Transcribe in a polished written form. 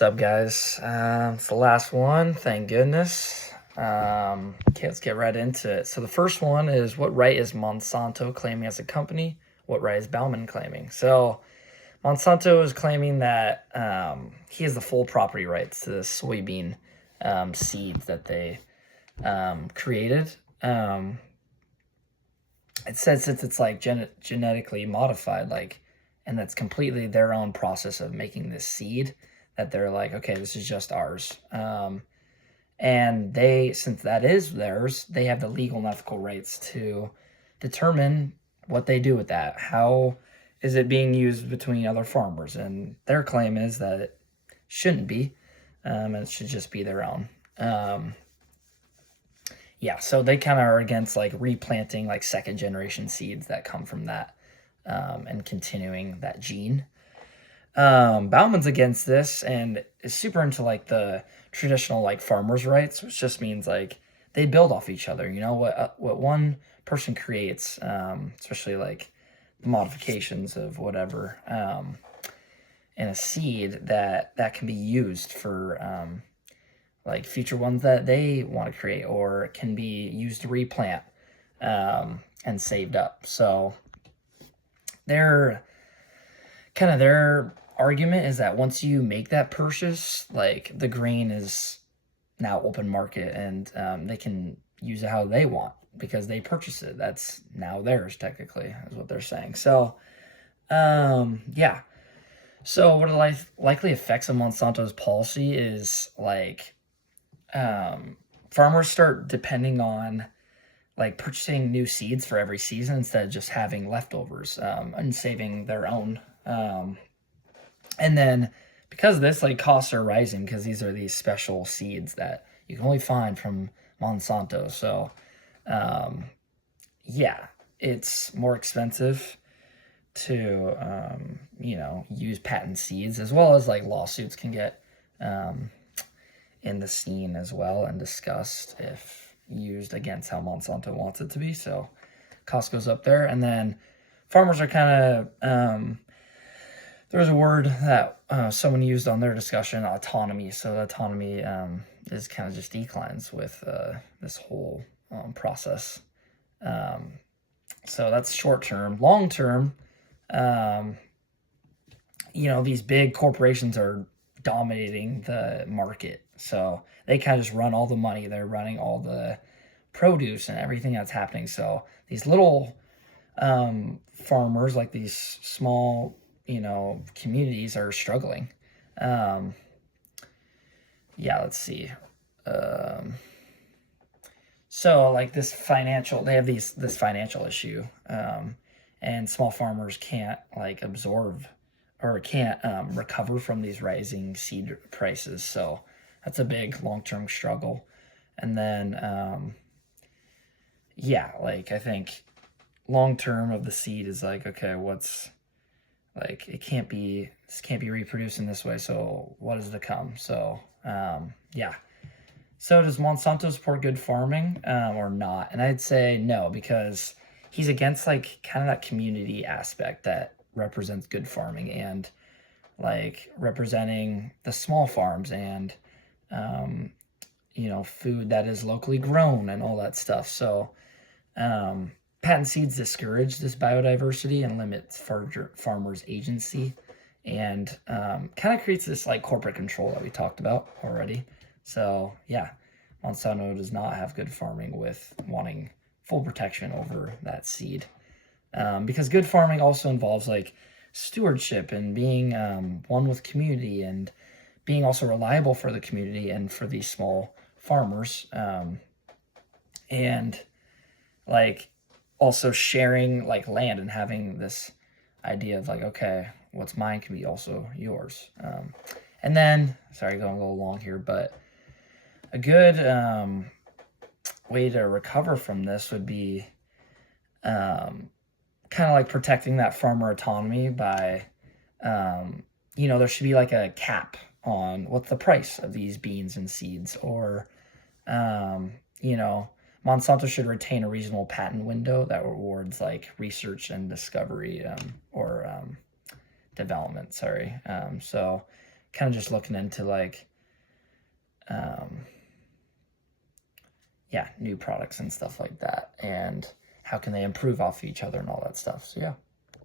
What's up, guys? It's the last one, thank goodness. Okay, let's get right into it. So the first one is, what right is Monsanto claiming as a company? What right is Bauman claiming? So Monsanto is claiming that he has the full property rights to the soybean seeds that they created. It says since it's like genetically modified, and that's completely their own process of making this seed, that they're like, okay, this is just ours. And since that is theirs, they have the legal and ethical rights to determine what they do with that. How is it being used between other farmers? And their claim is that it shouldn't be, and it should just be their own. Yeah, so they kind of are against like replanting like second generation seeds that come from that, and continuing that gene. Bauman's against this and is super into like the traditional like farmers' rights, which just means like they build off each other. You know what one person creates, especially like the modifications of whatever, in a seed that can be used for like future ones that they want to create, or can be used to replant, and saved up. So their argument is that once you make that purchase, like the grain is now open market, and they can use it how they want because they purchase it. That's now theirs, technically, is what they're saying. So, yeah. So what it likely effects of Monsanto's policy is like, farmers start depending on like purchasing new seeds for every season instead of just having leftovers, and saving their own. And then because of this, like costs are rising because these are these special seeds that you can only find from Monsanto. So, yeah, it's more expensive to, use patent seeds, as well as like lawsuits can get in the scene as well and discussed if used against how Monsanto wants it to be. So cost goes up there. And then farmers are kind of, there's a word that someone used on their discussion, autonomy. So autonomy is kind of just declines with this whole process. So that's short term. Long term, these big corporations are dominating the market. So they kind of just run all the money. They're running all the produce and everything that's happening. So these little farmers, like these small, communities, are struggling. Let's see. So like they have this financial issue, and small farmers can't like absorb or can't recover from these rising seed prices. So that's a big long-term struggle. And then, I think long-term of the seed is like, okay, this can't be reproduced in this way. So what is to come? So, So does Monsanto support good farming, or not? And I'd say no, because he's against like kind of that community aspect that represents good farming, and like representing the small farms, and food that is locally grown and all that stuff. So patent seeds discourage this biodiversity and limits farmers' agency, and kind of creates this like corporate control that we talked about already. So yeah, Monsanto does not have good farming with wanting full protection over that seed, because good farming also involves like stewardship and being one with community, and being also reliable for the community and for these small farmers, and like also sharing like land and having this idea of like, okay, what's mine can be also yours. And then, sorry, going a little long here, but a good way to recover from this would be kind of like protecting that farmer autonomy by, there should be like a cap on what's the price of these beans and seeds, or, Monsanto should retain a reasonable patent window that rewards like research and discovery, or development, sorry. So kind of just looking into like, yeah, new products and stuff like that, and how can they improve off each other and all that stuff. So yeah.